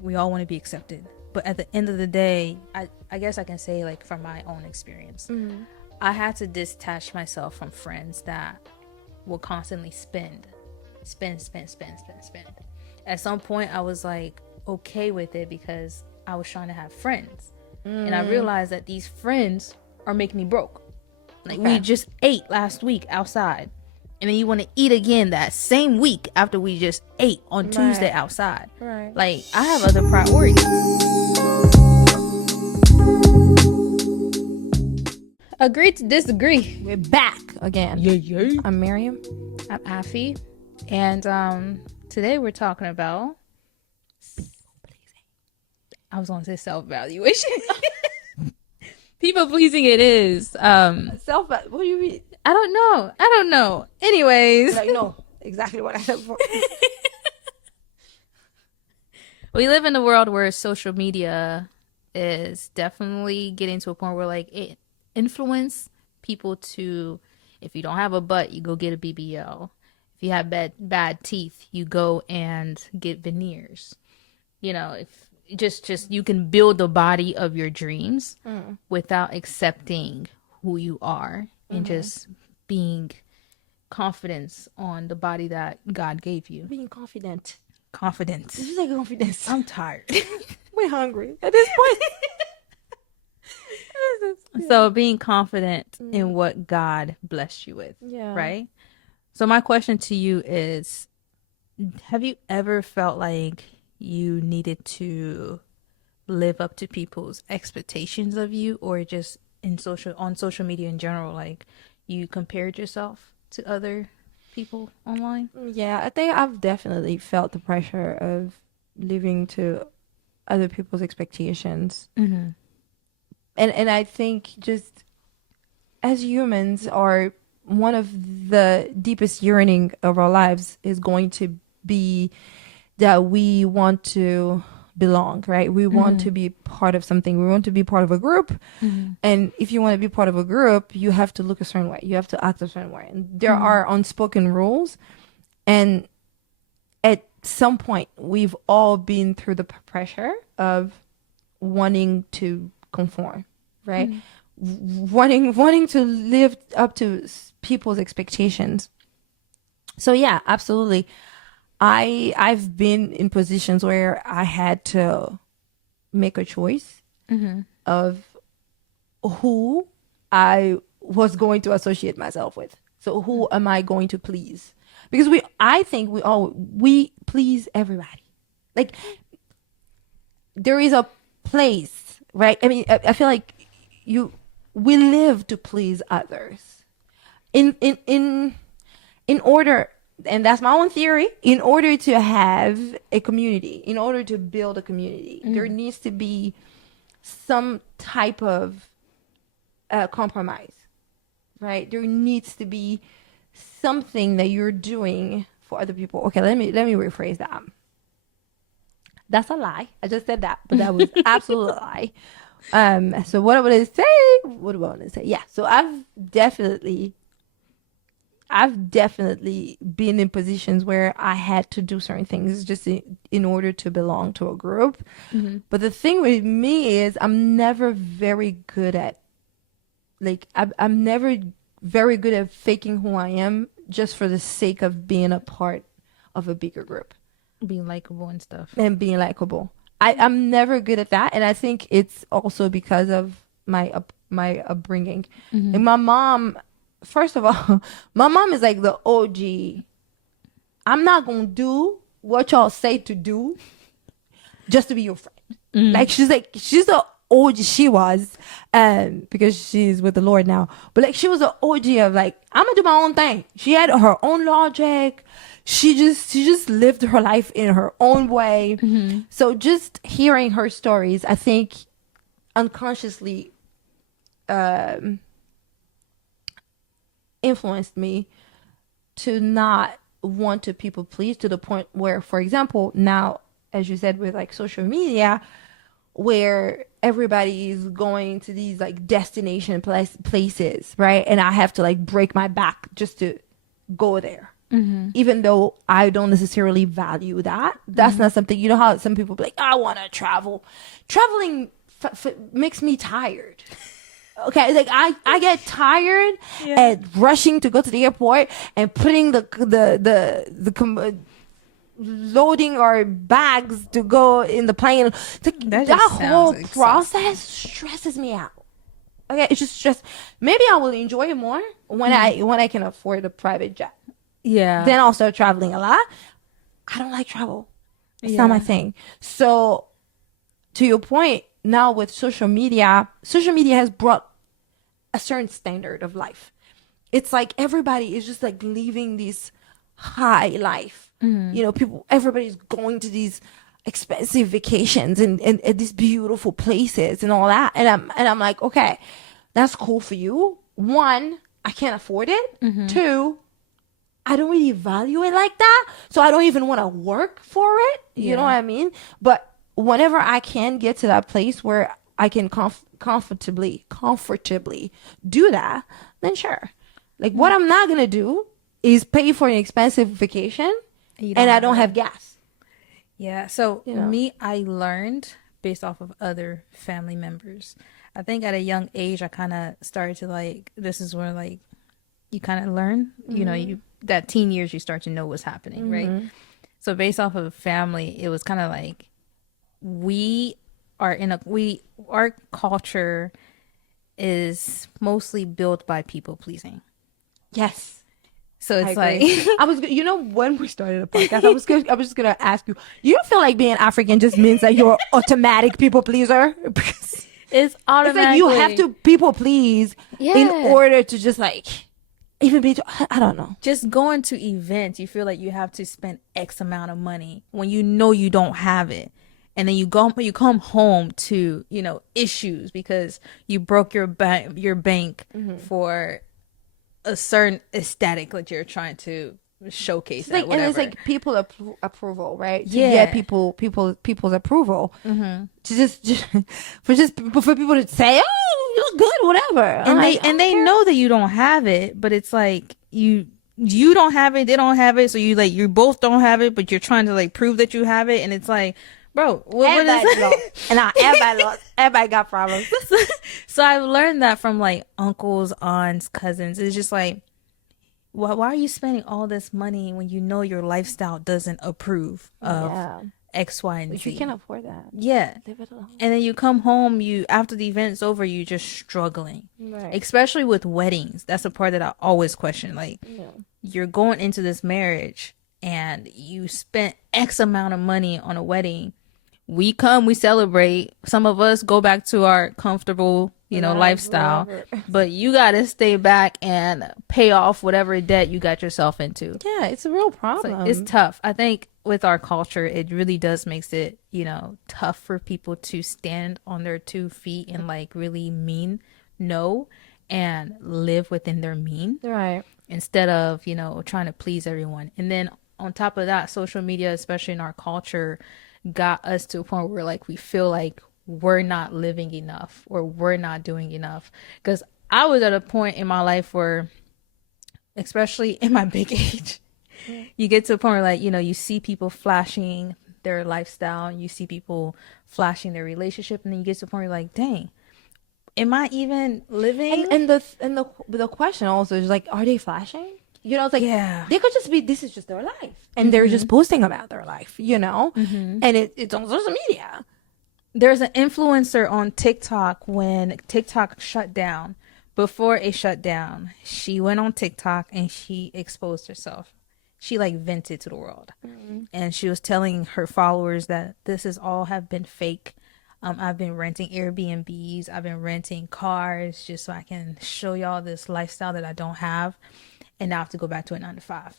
We all want to be accepted. But at the end of the day, I guess I can say, like, from my own experience, I had to detach myself from friends that will constantly spend. At some point, I was like okay with it because I was trying to have friends. And I realized that these friends are making me broke. Like, we just ate last week outside. And then you want to eat again that same week after we just ate on Tuesday outside. Right. Like, I have other priorities. Agree to disagree. We're back again. Yeah. I'm Miriam. I'm Afi. And today we're talking about I was going to say self-evaluation. People pleasing it is. What do you mean? I don't know. Anyways. Like, no, exactly what I said before. We live in a world where social media is definitely getting to a point where, like, it influence people to, if you don't have a butt, you go get a BBL. If you have bad teeth, you go and get veneers. You know, if just you can build the body of your dreams without accepting who you are and just being confidence on the body that God gave you. Being confident. Confidence. Did you say confidence? I'm tired. We're hungry at this point. So being confident in what God blessed you with, right? So my question to you is, have you ever felt like you needed to live up to people's expectations of you, or just on social media in general, like you compared yourself to other people online? Yeah, I think I've definitely felt the pressure of living to other people's expectations. Mm-hmm. And I think just as humans, are one of the deepest yearning of our lives is going to be that we want to belong, right? We want to be part of something. We want to be part of a group. And if you want to be part of a group, you have to look a certain way. You have to act a certain way. And there are unspoken rules. And at some point, we've all been through the pressure of wanting to conform, right? Wanting to live up to people's expectations. So yeah, absolutely. I've been in positions where I had to make a choice of who I was going to associate myself with. So who am I going to please? Because I think we please everybody. Like, there is a place, right? I mean, I feel like we live to please others. In order, and that's my own theory, in order to have a community, in order to build a community, there needs to be some type of compromise, right? There needs to be something that you're doing for other people. Okay, let me rephrase that. That's a lie. I just said that, but that was absolute lie. So what I want to say? What do I want to say? Yeah. So I've definitely been in positions where I had to do certain things just in order to belong to a group. But the thing with me is I'm never very good at, like, I'm never very good at faking who I am just for the sake of being a part of a bigger group. Being likable and stuff. And being likable. I'm never good at that. And I think it's also because of my upbringing. And my mom, first of all, my mom is like the OG. I'm not going to do what y'all say to do just to be your friend. Like, she's the OG. She was, because she's with the Lord now. But like, she was the OG of, like, I'm going to do my own thing. She had her own logic. She just lived her life in her own way. So just hearing her stories, I think unconsciously influenced me to not want to people please, to the point where, for example, now, as you said, with like social media, where everybody is going to these like destination places, right? And I have to like break my back just to go there. Mm-hmm. even though I don't necessarily value that. That's Mm-hmm. not something, you know how some people be like, I want to travel. Traveling makes me tired. Okay, like I get tired Yeah. at rushing to go to the airport and putting loading our bags to go in the plane. That That just sounds whole exhausting. process stresses me out. Okay, it's just stress. Maybe I will enjoy it more Mm-hmm. when I can afford a private jet. Yeah. Then I'll start traveling a lot. I don't like travel. It's not my Yeah. thing. So to your point, now with social media has brought a certain standard of life. It's like everybody is just like living this high life. Mm-hmm. You know, people, everybody's going to these expensive vacations and these beautiful places and all that. And I'm like, okay, that's cool for you. One, I can't afford it. Mm-hmm. Two, I don't really value it like that. So I don't even want to work for it. You know what Yeah. I mean? But whenever I can get to that place where I can comfortably do that, then sure. Like what I'm not going to do is pay for an expensive vacation You don't and I have don't it. have gas, Yeah. So you know? me, I learned based off of other family members. I think at a young age, I kind of started to like. This is where like you kind of learn. You know, Mm-hmm. you that teen years, you start to know what's happening, right? Mm-hmm. So based off of family, it was kind of like we we our culture is mostly built by people pleasing. Yes. So I it's like agree. You know, when we started the podcast, I was just gonna ask you. You don't feel like being African just means that you're automatic people pleaser? Because it's it's like you have automatically to people please in yeah. order to just like even be. I don't know. Just going to events, you feel like you have to spend X amount of money when you know you don't have it. And then you come home to, you know, issues because you broke your bank Mm-hmm. for a certain aesthetic that you're trying to showcase It's at like, and it's whatever. like people approval, right? To get Yeah. people's approval. Hmm. To just for people to say, oh, you look good, whatever. I'm like, I And don't they care. know that you don't have it, but it's like you don't have it, they don't have it, so you both don't have it, but you're trying to like prove that you have it, and it's like, bro, what is Everybody lost, and now everybody lost. Everybody got problems. so I've learned that from like uncles, aunts, cousins. It's just like, why are you spending all this money when you know your lifestyle doesn't approve of Yeah. X, Y, and If you can't Z? afford that, Yeah. leave it alone. And then you come home, you after the event's over, you just struggling. Right. Especially with weddings. That's the part that I always question. Like, Yeah. you're going into this marriage and you spent X amount of money on a wedding. We come, we celebrate. Some of us go back to our comfortable, you know, Lives, lifestyle. whatever. But you got to stay back and pay off whatever debt you got yourself into. Yeah, it's a real It's like, it's problem. tough. I think with our culture, it really does makes it, you know, tough for people to stand on their 2 feet and like really mean no and live within their mean Right. instead of, you know, trying to please everyone. And then on top of that, social media, especially in our culture, got us to a point where like we feel like we're not living enough or we're not doing enough. Because I was at a point in my life where, especially in my big age, you get to a point where like, you know, you see people flashing their lifestyle and you see people flashing their relationship, and then you get to a point where you're like, dang, am I even living? The question also is like, are they flashing? You know, it's like Yeah. they could just be. This is just their life, and they're just posting about their life. You know, Mm-hmm. and it's on social media. There's an influencer on TikTok when TikTok shut down. Before it shut down, she went on TikTok and she exposed herself. She like vented to the world. And she was telling her followers that this is all have been fake. I've been renting Airbnbs. I've been renting cars just so I can show y'all this lifestyle that I don't have. And now I have to go back to a 9 to 5.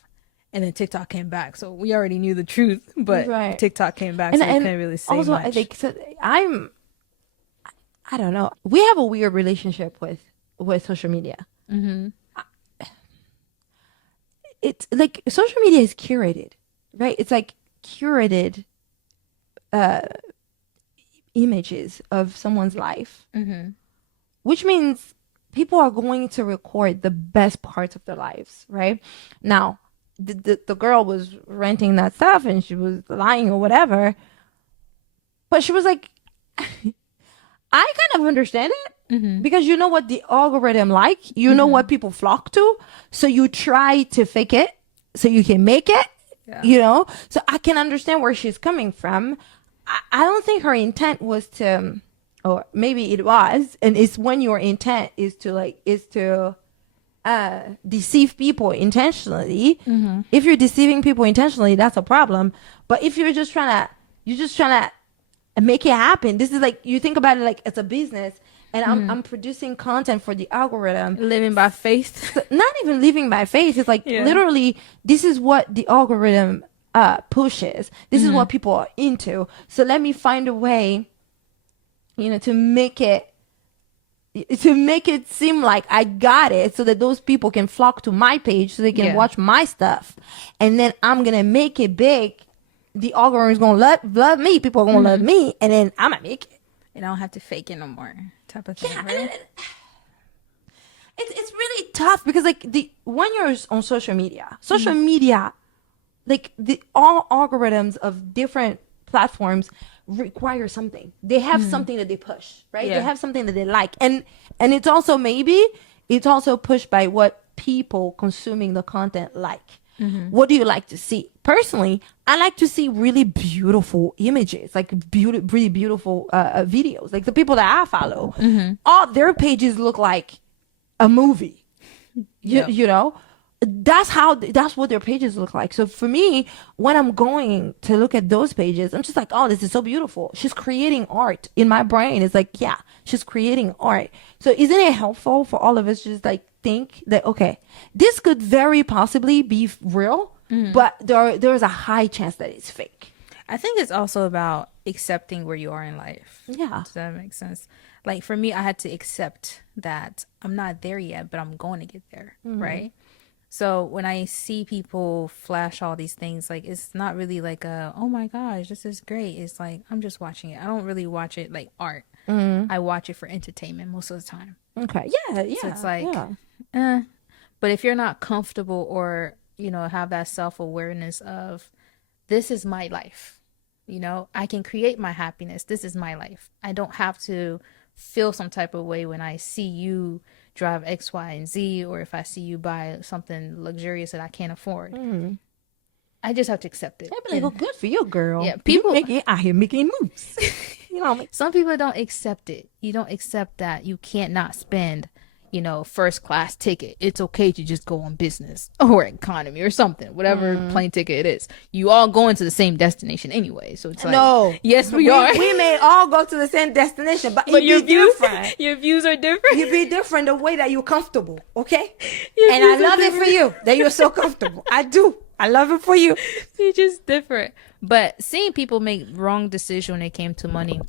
And then TikTok came back. So we already knew the truth, but Right. TikTok came back. And So we and couldn't really say also much. like so I don't know. We have a weird relationship with social media. Mm-hmm. It's like social media is curated, right? It's like curated uh images of someone's life, Mm-hmm. which means people are going to record the best parts of their lives, right? Now, the girl was renting that stuff and she was lying or whatever. But she was like, I kind of understand it Mm-hmm. because you know what the algorithm like, you know Mm-hmm. what people flock to, so you try to fake it so you can make it, Yeah. you know. So I can understand where she's coming from. I don't think her intent was to, or maybe it was, and it's when your intent is to deceive people intentionally. Mm-hmm. If you're deceiving people intentionally, that's a problem. But if you're just trying to make it happen. This is like, you think about it like it's a business, and Mm-hmm. I'm producing content for the algorithm. Living by faith. So not even living by faith. It's like Yeah. literally, this is what the algorithm pushes. This is Mm-hmm. what people are into. So let me find a way, you know, to make it seem like I got it so that those people can flock to my page so they can Yeah. watch my stuff. And then I'm going to make it big. The algorithm is going to love me. People are going to love Mm-hmm. me. And then I'm going to make it. You don't have to fake it no more, type of thing, Yeah. right? It's really tough because like the when you're on social media, like the all algorithms of different platforms require something. They have something that they push, right? They Yeah. have something that they like. And it's also maybe it's also pushed by what people consuming the content like. What do you like to see? Personally, I like to see really beautiful images, like really beautiful videos. Like the people that I follow, all their pages look like a movie. Yep. You know, that's what their pages look like. So for me, when I'm going to look at those pages, I'm just like, oh, this is so beautiful. She's creating art. In my brain, it's like, yeah, she's creating art. So isn't it helpful for all of us to just like think that, okay, this could very possibly be real, but there's a high chance that it's fake. I think it's also about accepting where you are in life. Yeah. Does that make sense? Like for me, I had to accept that I'm not there yet, but I'm going to get there, right? So when I see people flash all these things, like it's not really like a, oh my gosh, this is great. It's like I'm just watching it. I don't really watch it like art. I watch it for entertainment most of the time. Okay. Yeah. So it's Yeah. like, Yeah. eh. But if you're not comfortable or, have that self-awareness of this is my life, I can create my happiness. This is my life. I don't have to feel some type of way when I see you drive X, Y, and Z, or if I see you buy something luxurious that I can't afford. I just have to accept it. I'd be like, oh, good for you, girl. Yeah, You people, making out here making moves. You know what I mean? some people don't accept it. You don't accept that you can't not spend, first class ticket. It's okay to just go on business or economy or something, whatever plane ticket it is. You all going to the same destination anyway. So it's like, No. yes, we are. We may all go to the same destination, but, But it your be views, different. your views are different. You be different the way that you're comfortable, okay? Your And I views are love it for you that you're so comfortable. I do. I love it for you. You're just different. But seeing people make wrong decisions when it came to money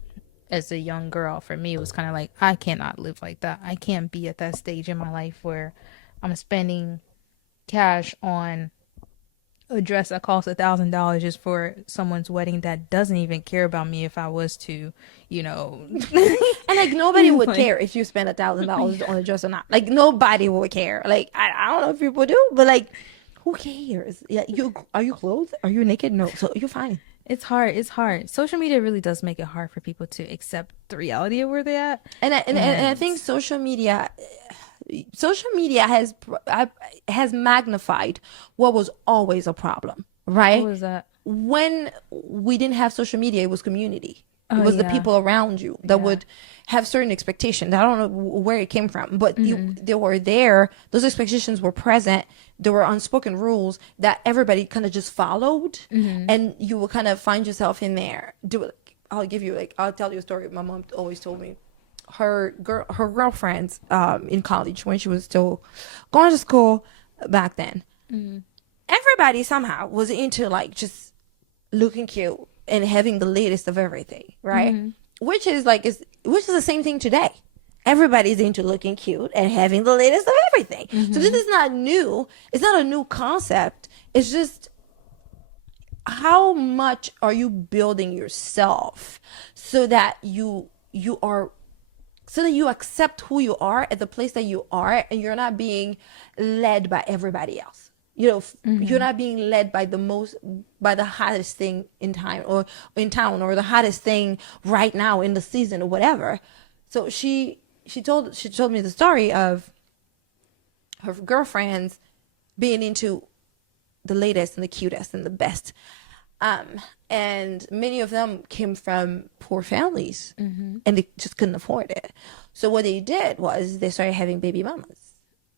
as a young girl, for me, it was kind of like, I cannot live like that. I can't be at that stage in my life where I'm spending cash on a dress that costs $1,000 just for someone's wedding that doesn't even care about me if I was to, you know. And like nobody would Like- care if you spend $1,000 on a dress or not. Like nobody would care. Like I don't know if people do, but like who cares? Yeah, are you clothed? Are you naked? No, so you're fine. It's hard. It's hard. Social media really does make it hard for people to accept the reality of where they're at. And I think social media has magnified what was always a problem, right? What was that? When we didn't have social media, it was community. It Oh, was the yeah. people around you that Yeah. would have certain expectations. I don't know where it came from, but they were there. Those expectations were present. There were unspoken rules that everybody kind of just followed, and you will kind of find yourself in there. I'll tell you a story. My mom always told me her girlfriends in college when she was still going to school back then. Everybody somehow was into like just looking cute and having the latest of everything, right? Which is the same thing today. Everybody's into looking cute and having the latest of everything. So this is not new. It's not a new concept. It's just how much are you building yourself so that you accept who you are at the place that you are and you're not being led by everybody else. You're not being led by the hottest thing in time, or in town, or the hottest thing right now in the season, or whatever. So she told me the story of her girlfriends being into the latest and the cutest and the best. And many of them came from poor families, and they just couldn't afford it. So what they did was they started having baby mamas.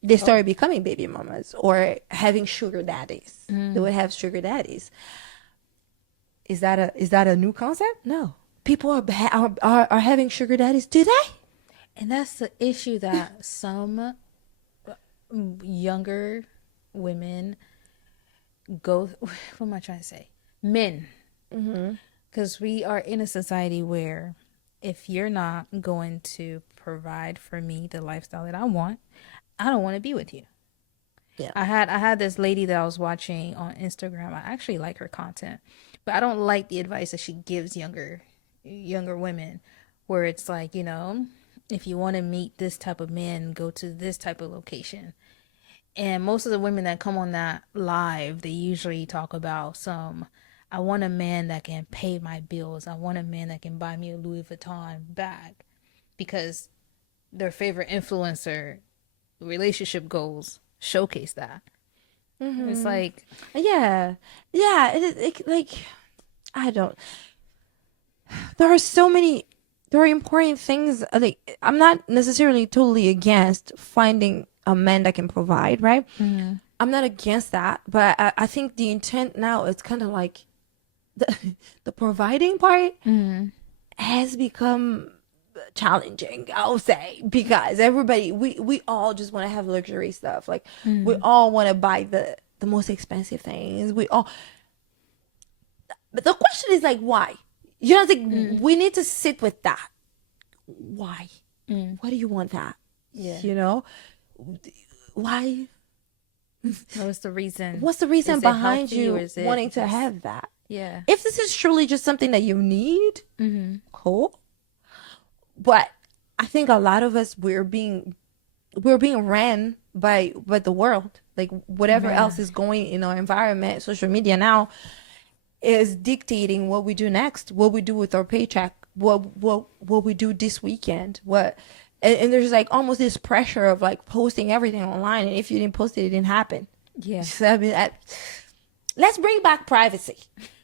They started becoming baby mamas, or having sugar daddies. They would have sugar daddies. Is that a new concept? No. People are having sugar daddies today. And that's the issue that some younger women go. What am I trying to say? Men. Because we are in a society where if you're not going to provide for me the lifestyle that I want, I don't want to be with you. Yeah. I had this lady that I was watching on Instagram. I actually like her content, but I don't like the advice that she gives younger women, where it's like, if you want to meet this type of man, go to this type of location. And most of the women that come on that live, they usually talk about I want a man that can pay my bills. I want a man that can buy me a Louis Vuitton bag, because their favorite influencer relationship goals showcase that. It's like, Yeah. Yeah. Like, I don't. There are so many very important things. Like, I'm not necessarily totally against finding a man that can provide, right? I'm not against that, but I think the intent now is kind of like the providing part has become challenging, I'll say, because everybody, we all just want to have luxury stuff. Like, we all want to buy the most expensive things. But the question is, like, why? We need to sit with that. Why? Why do you want that? yeah, Why? what's the reason? What's the reason Is it behind healthy, or you is it wanting to just, have that? yeah. If this is truly just something that you need, cool. But I think a lot of us, we're being ran by the world. Like, whatever else is going in our environment, social media now is dictating what we do next, what we do with our paycheck, what we do this weekend, and there's like almost this pressure of like posting everything online, and if you didn't post it, it didn't happen. Yeah. So, I mean, let's bring back privacy.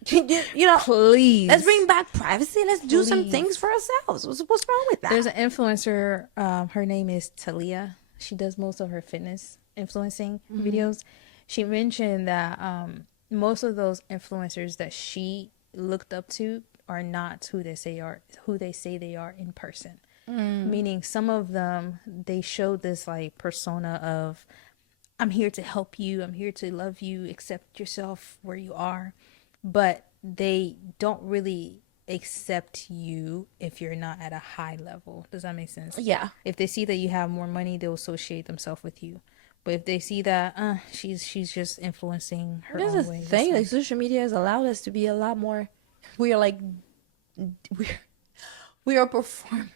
Please. Let's bring back privacy. Let's do some things for ourselves. What's wrong with that? There's an influencer, her name is Talia. She does most of her fitness influencing videos. She mentioned that most of those influencers that she looked up to are not who they say they are in person. Meaning, some of them, they show this like persona of, I'm here to help you, I'm here to love you, accept yourself where you are, but they don't really accept you if you're not at a high level. Does that make sense? Yeah. If they see that you have more money, they'll associate themselves with you. But if they see that she's just influencing her There's own a way, thing, like, social media has allowed us to be a lot more. We are like, we are perform.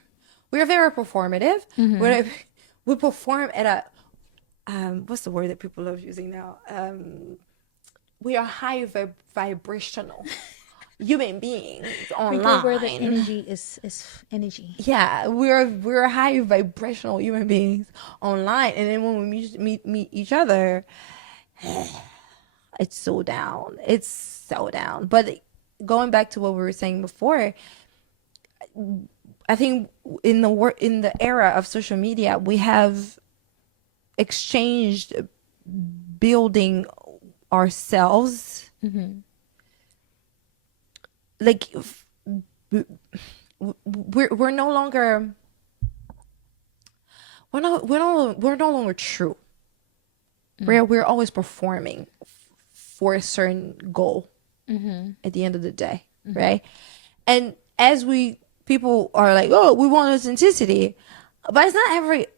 We are very performative. We perform at a what's the word that people love using now? We are high vibrational human beings online. where the energy is energy. Yeah, we're high vibrational human beings online, and then when we meet each other, it's so down. It's so down. But going back to what we were saying before, I think in the era of social media, we have exchanged building ourselves. Like, we're no longer we're no longer true. We're always performing for a certain goal at the end of the day, right? And as people are like, oh, we want authenticity, but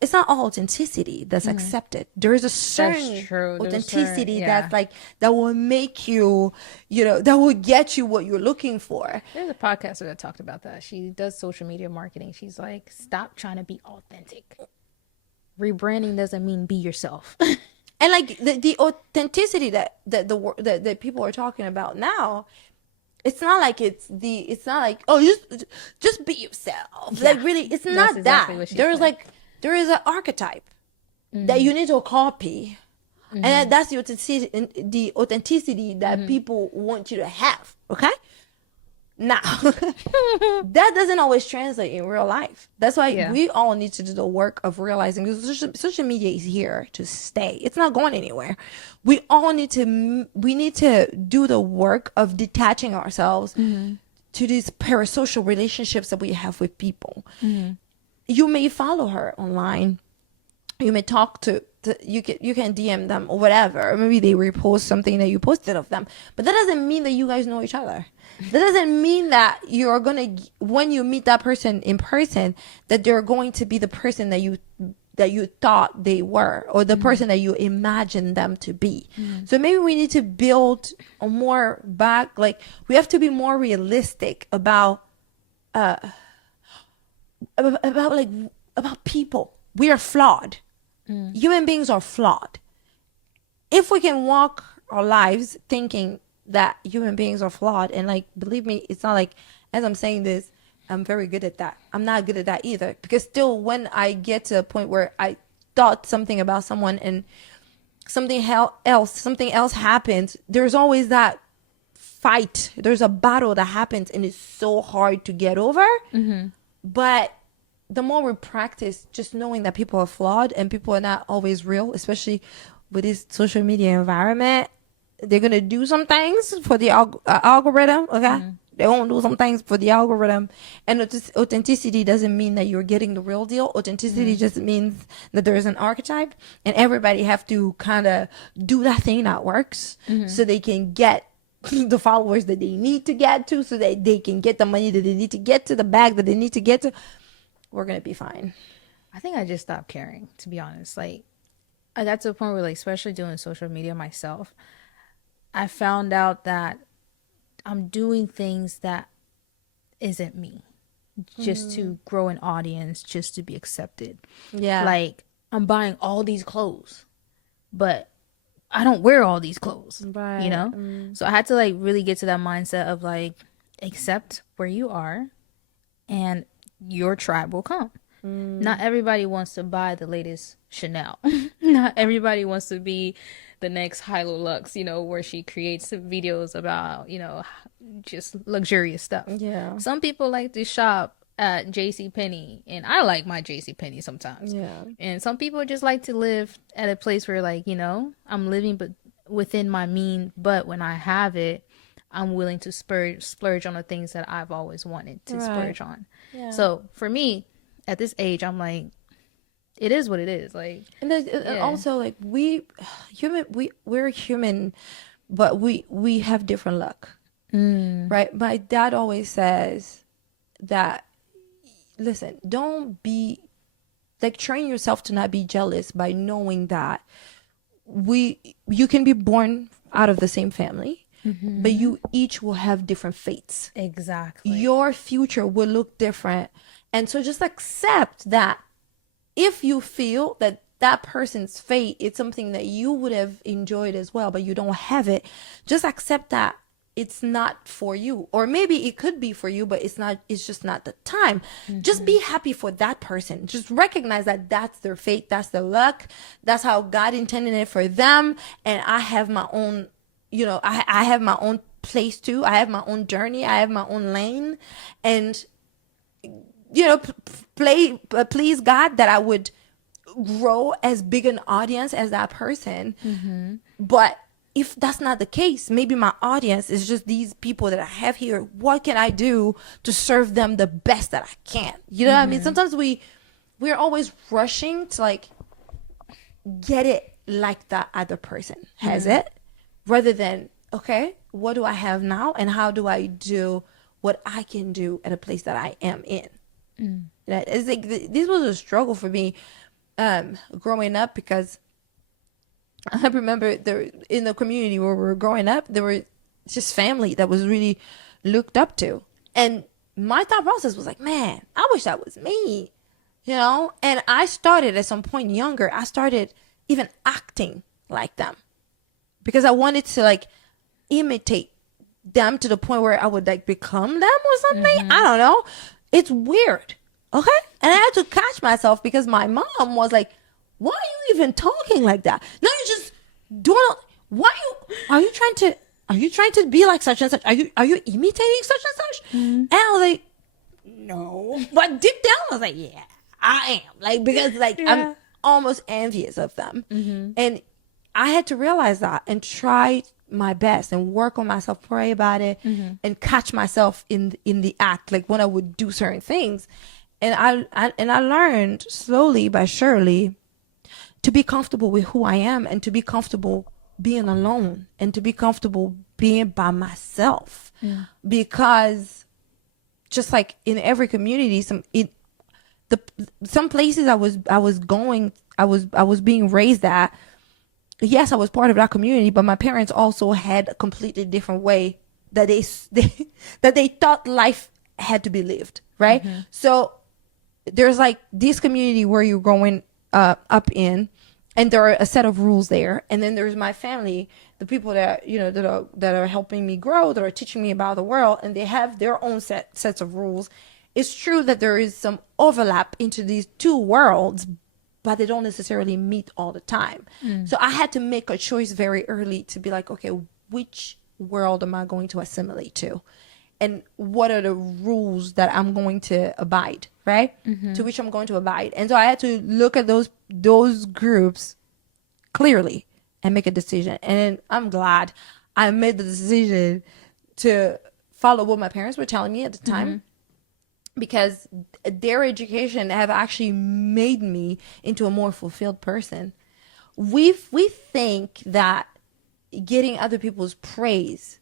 it's not all authenticity that's accepted. There is a certain authenticity that's like, that will make you, that will get you what you're looking for. There's a podcaster that talked about that. She does social media marketing. She's like, stop trying to be authentic. Rebranding doesn't mean be yourself. And like the authenticity that people are talking about now, it's not like, oh, just be yourself. Yeah, Like really, it's that's not that. exactly what she said. There is an archetype that you need to copy. And that's the authenticity that people want you to have. Okay. Now, that doesn't always translate in real life. That's why Yeah. we all need to do the work of realizing because social media is here to stay. It's not going anywhere. We need to do the work of detaching ourselves to these parasocial relationships that we have with people. You may follow her online. You may talk to you can DM them or whatever. Or maybe they repost something that you posted of them. But that doesn't mean that you guys know each other. That doesn't mean that you're gonna when you meet that person in person that they're going to be the person that you thought they were or the person that you imagined them to be. So maybe we need to build a more back like we have to be more realistic about like about people. We are flawed. Human beings are flawed. If we can walk our lives thinking that human beings are flawed, and like believe me, it's not like as I'm saying this, I'm very good at that. I'm not good at that either. Because still when I get to a point where I thought something about someone and something else happens, there's always that fight. There's a battle that happens and it's so hard to get over. But the more we practice just knowing that people are flawed and people are not always real, especially with this social media environment, they're going to do some things for the algorithm. Okay. They won't do some things for the algorithm. And authenticity doesn't mean that you're getting the real deal. Authenticity just means that there is an archetype and everybody have to kind of do that thing that works so they can get the followers that they need to get to so that they can get the money that they need to get to the bag that they need to get to. We're going to be fine. I think I just stopped caring, to be honest. Like, I got to a point where, like, especially doing social media myself, I found out that I'm doing things that isn't me just to grow an audience, just to be accepted. Yeah. Like, I'm buying all these clothes, but I don't wear all these clothes, Right. you know? So I had to, like, really get to that mindset of, like, accept where you are and your tribe will come. Not everybody wants to buy the latest Chanel. Not everybody wants to be the next Hilo Lux, you know, where she creates videos about, you know, just luxurious stuff. Yeah. Some people like to shop at JC Penney, and I like my JC Penney sometimes. Yeah. And some people just like to live at a place where, like, you know, I'm living but within my mean, but when I have it, I'm willing to splurge on the things that I've always wanted to splurge on. Yeah. So for me, at this age, I'm like, it is what it is. Like, And also like we're human, but we have different luck. Right? My dad always says that listen, don't be like train yourself to not be jealous by knowing that you can be born out of the same family, but you each will have different fates. exactly. Your future will look different. And so just accept that if you feel that that person's fate is something that you would have enjoyed as well, but you don't have it, just accept that it's not for you. Or maybe it could be for you, but it's just not the time. Just be happy for that person. Just recognize that that's their fate, that's their luck, that's how God intended it for them. And I have my own, you know, I have my own place too. I have my own journey. I have my own lane. And you know, please God that I would grow as big an audience as that person. But if that's not the case, maybe my audience is just these people that I have here. What can I do to serve them the best that I can? You know what I mean? Sometimes we're always rushing to like get it like that other person has it, rather than, okay, what do I have now and how do I do what I can do at a place that I am in? That is like this was a struggle for me growing up, because I remember there in the community where we were growing up, there were just family that was really looked up to, and my thought process was like, man, I wish that was me, you know. And I started at some point younger, I started even acting like them because I wanted to like imitate them to the point where I would like become them or something. I don't know. It's weird. Okay. And I had to catch myself because my mom was like, why are you even talking like that? Now you're just doing, why are you trying to be like such and such? Are you imitating such and such? And I was like, no. But deep down, I was like, yeah, I am. Like, because like Yeah. I'm almost envious of them. And I had to realize that and try my best and work on myself, pray about it, and catch myself in the act, like when I would do certain things. And I learned slowly but surely to be comfortable with who I am and to be comfortable being alone and to be comfortable being by myself. Because just like in every community, some places I was being raised at, yes, I was part of that community, but my parents also had a completely different way that that they thought life had to be lived, right? So there's like this community where you're growing up in, and there are a set of rules there, and then there's my family, the people that that are helping me grow, that are teaching me about the world, and they have their own sets of rules. It's true that there is some overlap into these two worlds, but they don't necessarily meet all the time. So I had to make a choice very early to be like, okay, which world am I going to assimilate to? And what are the rules that I'm going to abide, right? To which I'm going to abide. And so I had to look at those groups clearly and make a decision. And I'm glad I made the decision to follow what my parents were telling me at the time, because their education have actually made me into a more fulfilled person. We think that getting other people's praise,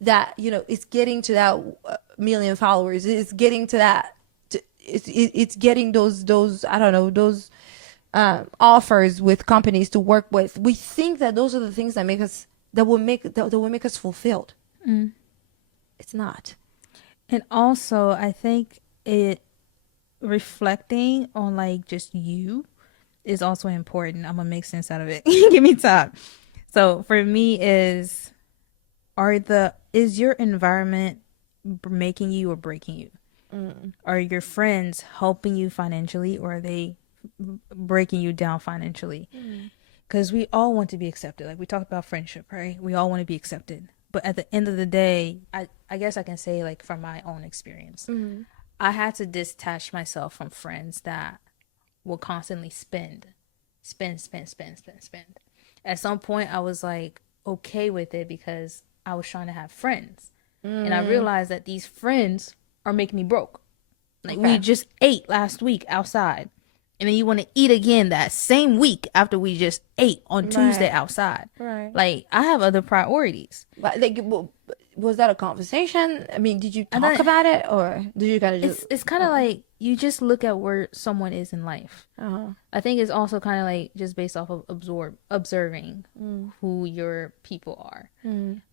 that it's getting to that million followers, it's getting to that, it's getting those I don't know, those offers with companies to work with. We think that those are the things that make us that will make us fulfilled. It's not. And also, I think it reflecting on like just you is also important. I'm gonna make sense out of it. Give me time. So for me is your environment making you or breaking you? Are your friends helping you financially, or are they breaking you down financially? Because we all want to be accepted. Like we talked about friendship, right? We all want to be accepted. But at the end of the day, I guess I can say, like, from my own experience, I had to detach myself from friends that will constantly spend. At some point, I was like okay with it because I was trying to have friends. And I realized that these friends are making me broke. Like, we Okay. just ate last week outside. And then you want to eat again that same week after we just ate on Tuesday Right. outside. Right. Like, I have other priorities. But like, was that a conversation? I mean, did you And talk then about it, or did you kind of just? it's kind of like you just look at where someone is in life. Uh-huh. I think it's also kind of like just based off of observing who your people are.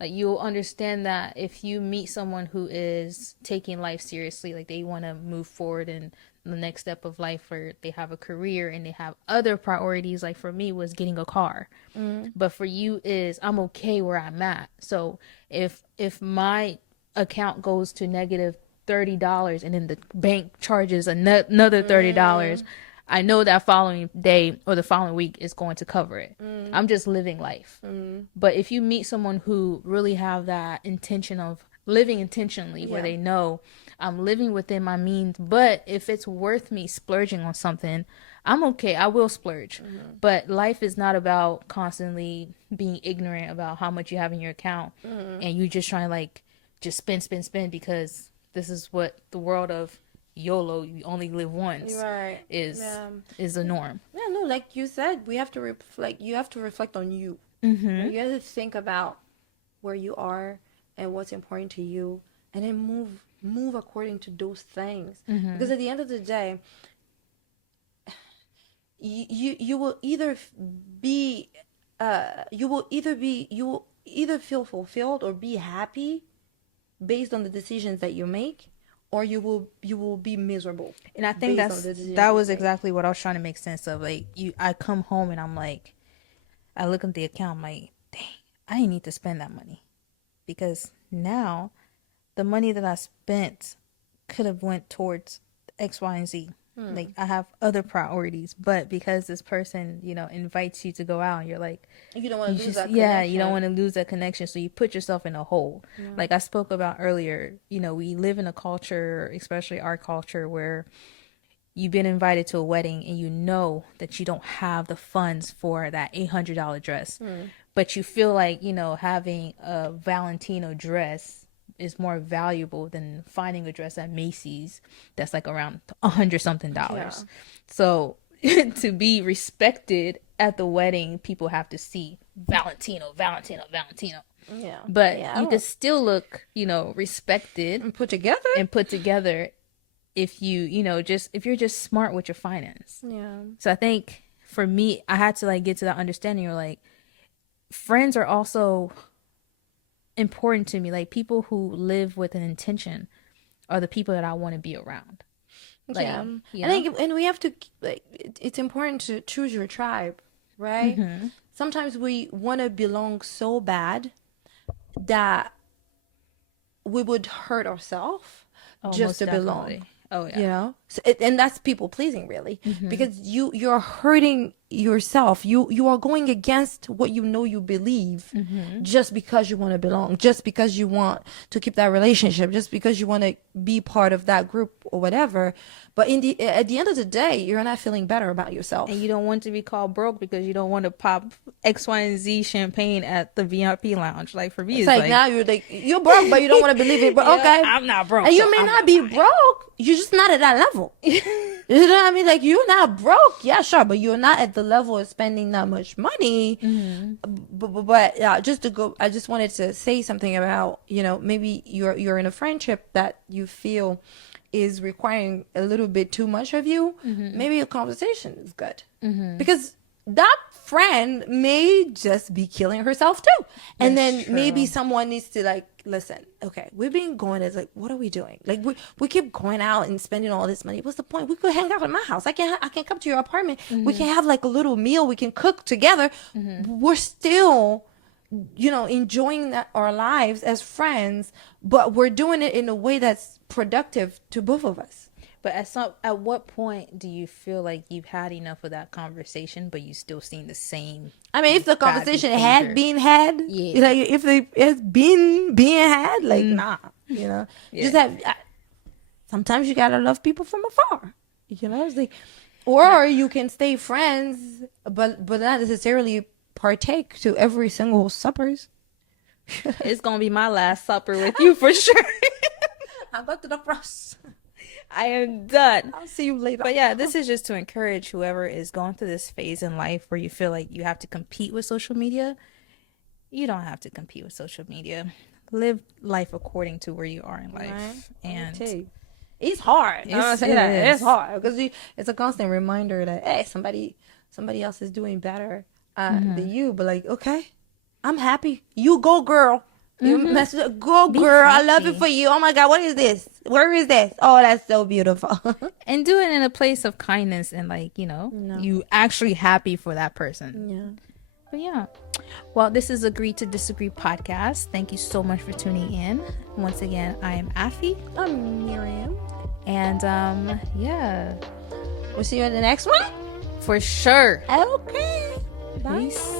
Like, you'll understand that if you meet someone who is taking life seriously, like they want to move forward in the next step of life, where they have a career and they have other priorities. Like for me was getting a car, but for you is I'm okay where I'm at. So if my account goes to negative $30 and then the bank charges another $30, I know that following day or the following week is going to cover it. I'm just living life. But if you meet someone who really have that intention of living intentionally, where they know I'm living within my means, but if it's worth me splurging on something, I'm okay. I will splurge. But life is not about constantly being ignorant about how much you have in your account and you just trying to like just spend because this is what the world of YOLO, you only live once, Right. is Yeah. is the norm. Yeah, no, like you said, we have to reflect. You have to reflect on you. You have to think about where you are and what's important to you, and then move according to those things. Because at the end of the day, you will either be you will either feel fulfilled or be happy based on the decisions that you make, or you will be miserable. And I think based on the decisions that you was make. exactly what I was trying to make sense of. Like, I come home and I'm like, I look at the account, I'm like, dang, I didn't need to spend that money. Because now the money that I spent could have went towards X, Y, and Z. Like I have other priorities, but because this person, invites you to go out, and you're like, You don't want you to lose just, that yeah, you don't connection. want to lose that connection, so you put yourself in a hole. Like I spoke about earlier, we live in a culture, especially our culture, where you've been invited to a wedding and you know that you don't have the funds for that $800 dress, but you feel like, having a Valentino dress is more valuable than finding a dress at Macy's that's like around 100 something dollars. Yeah. So to be respected at the wedding, people have to see Valentino, Valentino, Valentino. Yeah. But Yeah. you could still look, respected And put together. and put together if if you're just smart with your finance. Yeah. So I think for me, I had to like get to that understanding. Or like, friends are also important to me. Like, people who live with an intention are the people that I want to be around. Like, Yeah. And we have to, like, it's important to choose your tribe, right? Sometimes we want to belong so bad that we would hurt ourselves oh, just most to belong. definitely. Oh yeah. You know, so and that's people pleasing, really, because you're hurting yourself. You are going against what you know you believe, just because you want to belong, just because you want to keep that relationship, just because you want to be part of that group or whatever. But at the end of the day, you're not feeling better about yourself. And you don't want to be called broke because you don't want to pop X, Y, and Z champagne at the VIP lounge. Like, for me, It's like now you're broke, but you don't want to believe it. But okay, I'm not broke. and you so may I'm not be broke. You're just not at that level. You know what I mean? Like, you're not broke, yeah, sure, but you're not at the level of spending that much money. But yeah, just to go, I just wanted to say something about, maybe you're in a friendship that you feel is requiring a little bit too much of you. Maybe a conversation is good, because that friend may just be killing herself too. And That's then maybe true. someone needs to, like, listen, okay, we've been going, as like, what are we doing? Like, we keep going out and spending all this money. What's the point? We could hang out in my house. I can come to your apartment. We can have like a little meal. We can cook together. We're still, enjoying our lives as friends, but we're doing it in a way that's productive to both of us. But at what point do you feel like you've had enough of that conversation, but you still seen the same? I mean, if the bad conversation behavior? had been had, Yeah. like, if it's been being had, like, nah, Yeah. just have. Sometimes you gotta love people from afar, It's like, or you can stay friends, but not necessarily partake to every single suppers. It's gonna be my last supper with you for sure. I'll go to the cross. I am done. I'll see you later. But yeah, this is just to encourage whoever is going through this phase in life where you feel like you have to compete with social media. You don't have to compete with social media. Live life according to where you are in life. Right. And It's hard. I'm gonna say it that is. it's hard because it's a constant reminder that, hey, somebody else is doing better than you. But, like, okay, I'm happy. You go, girl. You mess with, go, Be girl. I love it happy. for you. Oh my God, what is this? Where is this? Oh, that's so beautiful. And do it in a place of kindness and, like, you actually happy for that person. Yeah. But yeah. Well, this is Agree to Disagree podcast. Thank you so much for tuning in. Once again, I am Afi. I'm Miriam. And yeah. We'll see you in the next one. For sure. Okay. Bye. Peace.